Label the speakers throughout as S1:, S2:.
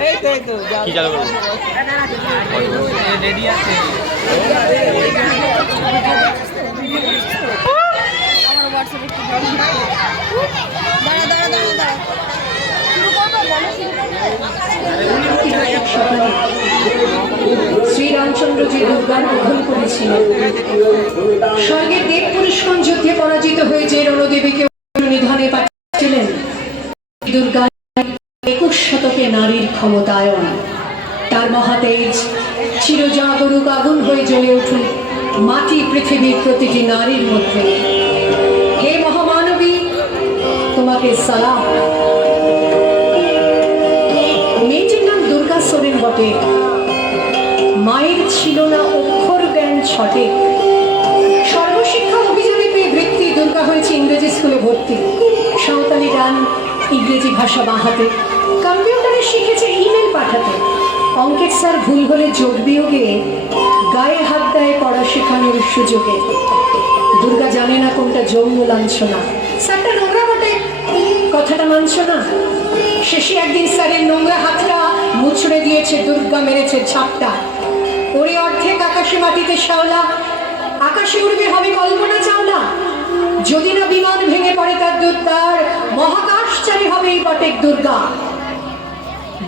S1: এই তো এই তো
S2: কি চালু
S1: রেডি আছে
S3: আমার হোয়াটসঅ্যাপে একটু বলো। দাঁড়া দাঁড়া দাঁড়া দাঁড়া শুরু করব বলো শুরু করব
S4: শ্রীরামচন্দ্র যে দুর্গার গ্রহণ করেছিলেন স্বর্গের দেব পুরুষগণ যুদ্ধে পরাজিত হয়ে যে রণদেবীকে নিধনে পাঠিয়েছিলেন দুর্গা শতকে নারীর ক্ষমতায়ন। তার মহাতেজ চিরজাগরুক আগুন হয়ে জ্বলে উঠুক মাটি পৃথিবীর প্রতিটি নারীর মধ্যে। হে মহামানবী, তোমাকে সালাম। মেয়েটির নাম দুর্গা সোরেন বটে। মায়ের ছিল না অক্ষর জ্ঞান ছটে। সর্বশিক্ষা অভিযানে পেয়ে বৃত্তি দুর্গা হয়েছে ইংরেজি স্কুলে ভর্তি। সাঁওতালি গান, ইংরেজি ভাষা বাঁহাতে। কম্পিউটারে শিখেছে ইমেল পাঠাতে। অঙ্কের স্যার ভুল হলে যোগ বিয়োগে গায়ে হাত দেয় পড়া শেখানোর সুযোগে। দুর্গা জানে না কোনটা যৌন লাঞ্ছনা। স্যারটা নোংরা বটে। কথাটা মানছ না? শেষে একদিন স্যারের নোংরা হাতটা মুছড়ে দিয়েছে, দুর্গা মেরেছে ছাপটা। ওরে অর্ধেক আকাশে মাটিতে শাওলা আকাশে উড়বে হবে কল্পনা চাওলা। যদি না বিমান ভেঙে পড়ে তার দুর্গার মহাকাশচারী হবে এই বটেক দুর্গা।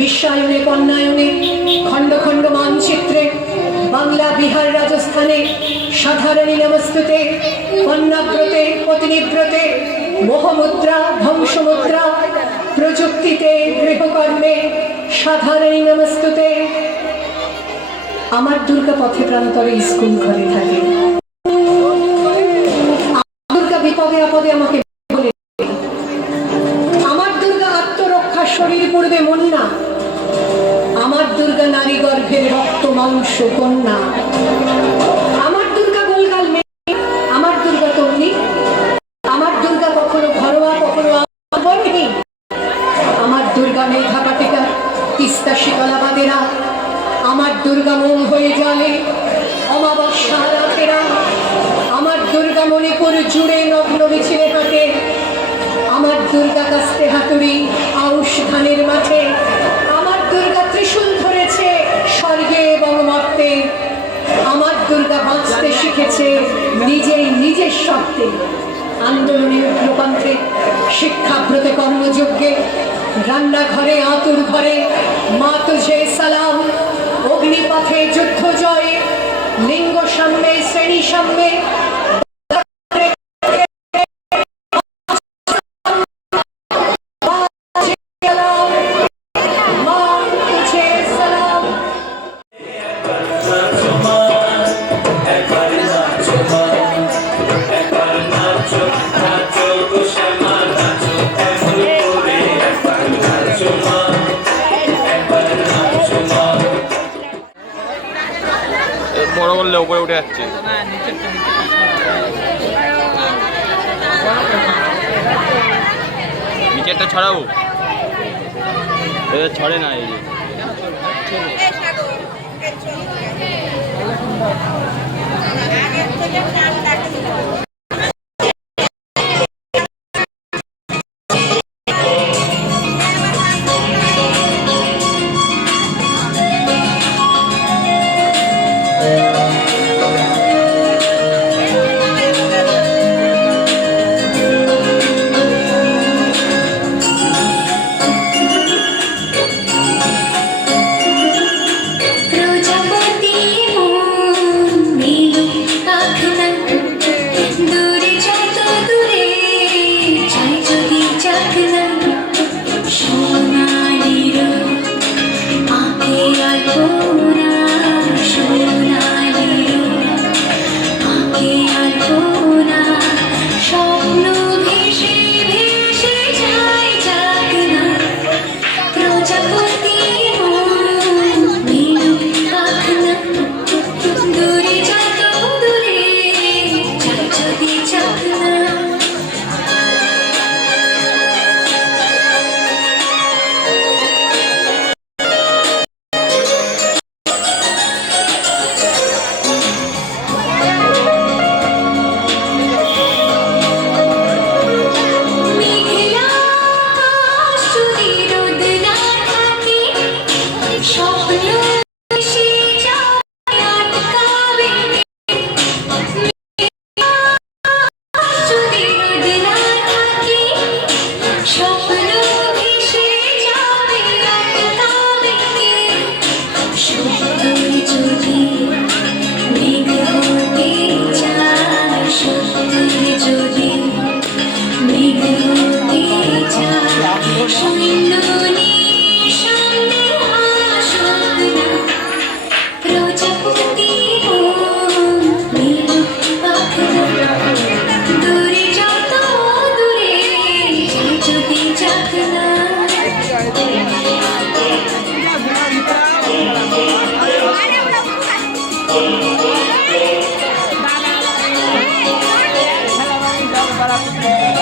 S4: বিশ্বায়নে কন্যায়নে খণ্ড খণ্ড মানচিত্রে, বাংলা, বিহার, রাজস্থানে, সাধারণী নমস্তুতে কন্যাব্রতে পত্নীব্রতে, মোহমুদ্রা, ধ্বংসমুদ্রা, প্রযুক্তিতে, গৃহকর্মে, সাধারণী নমস্তুতে। আমার দুর্গা পথে প্রান্তরে স্কুল ঘরে থাকে। দুর্গা বিপদে আপদে আমাকে বলে। আমার দুর্গা আত্মরক্ষা শরীর পূর্বে মন মাংস কন্যা আমার দুর্গা গোলগাল মেয়ে, আমার দুর্গা তরুণী, আমার দুর্গা কখনো ঘরোয়া, কখনো আমার দুর্গা পাটিকা, তিস্তা আমার দুর্গা মন হয়ে জলে অমাবস্যা রাতেরা। আমার দুর্গা জুড়ে নগ্ন মিছিলে হাঁটে আমার দুর্গা কাস্তে হাতুড়ি, আউশ ধানের মাঠে। আমার দুর্গা ত্রিশূল ধরেছে। স্বর্গে এবং মর্তে আমার দুর্গা বাঁচতে শিখেছে নিজেই নিজের শক্তে। আন্দোলনের উগ্রপন্থে শিক্ষাব্রতে কর্মযজ্ঞে, রান্নাঘরে আতুর ঘরে, মা তুঝে সালাম, অগ্নিপথে যুদ্ধ জয়ে, লিঙ্গ সামনে শ্রেণি সামনে
S2: করলে উপরে উঠে যাচ্ছে। নিচেরটা ছড়াবো? ছড়ে না এই যে।
S5: Thank you.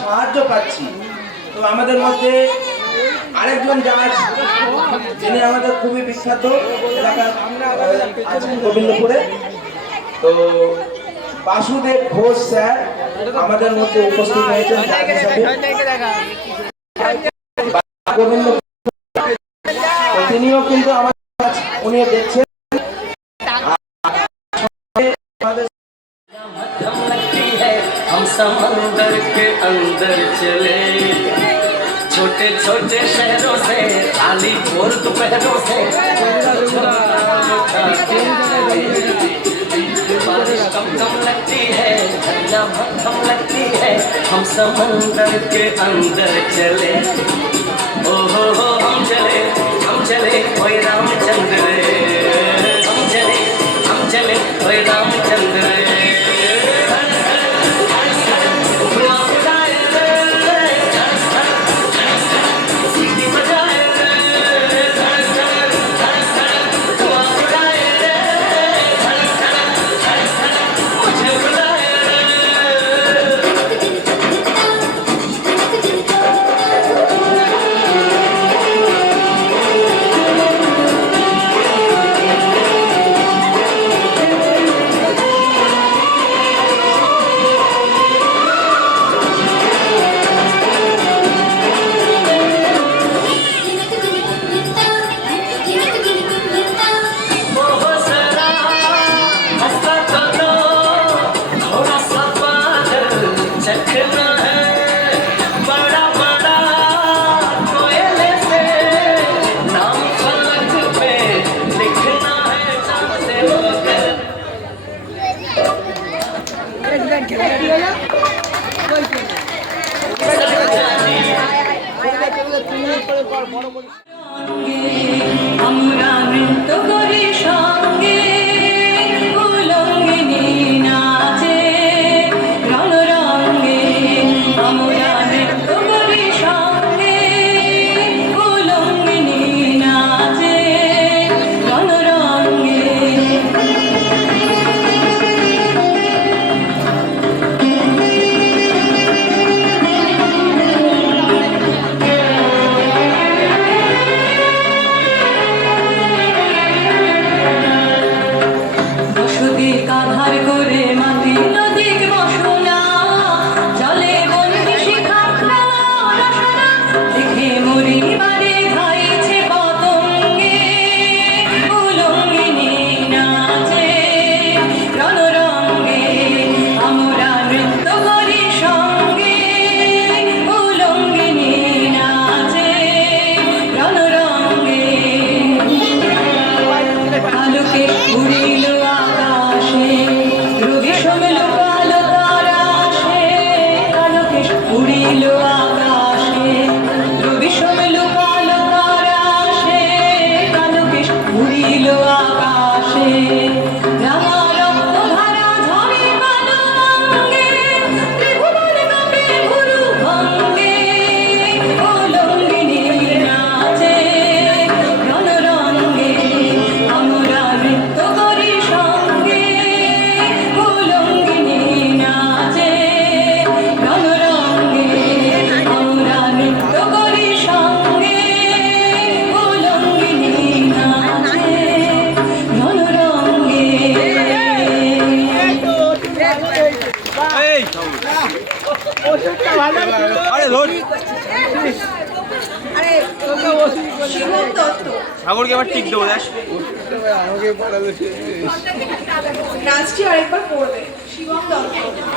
S5: সাহায্য পাচ্ছি। তো আমাদের মধ্যে আরেকজন জাজ যিনি আমাদের খুবই বিখ্যাত গোবিন্দপুরে। তো বাসুদেব ঘোষ স্যার আমাদের মধ্যে উপস্থিত হয়েছেন গোবিন্দ তিনিও কিন্তু আমাদের কাছে উনিও দেখছেন আমাদের
S6: मध्यम लगती है हम समंदर के अंदर चले छोटे छोटे शहरों से खाली भोर दोपहरों से बारिश कम कम लगती है झरना मध्यम लगती है हम समंदर के अंदर चले ओ हो हो हम चले அம்ஜலே ஒய் ராமச்சந்திரே அம்ஜலே அம்ஜலே ஒய் ராமச்சந்திரே
S4: আমরা নৃত্য করি
S7: আবার টিক দেবো দেখ।
S4: নাচটি আরেকবার পড়বে। শিবম দত্ত